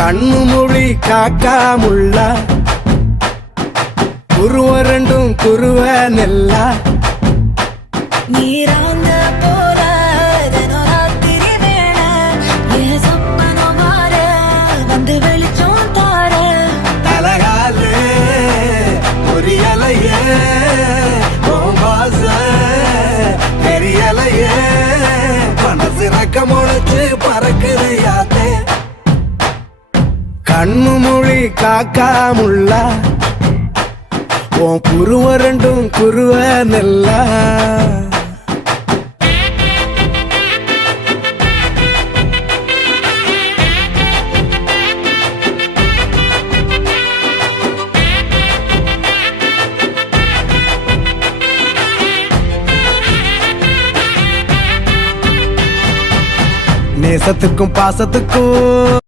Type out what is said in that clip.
கண்ணு மொழி காக்காமுள்ள குருவ ரெண்டும் குருவ நெல்லா நீராங்க போல தினராத்திரி வேண என் சொப்பனம் மாற வந்து வெளிச்சம் தார தலகாலே பொரியலையே ஓம்பாச பெரியலையே மனசு ரக்க முளைச்சு பறக்குது யாத்தே கண்ணு மொழி காக்காமுள்ள உன் குருவ ரெண்டும் குருவ நெல்லா நேசத்துக்கும் பாசத்துக்கும்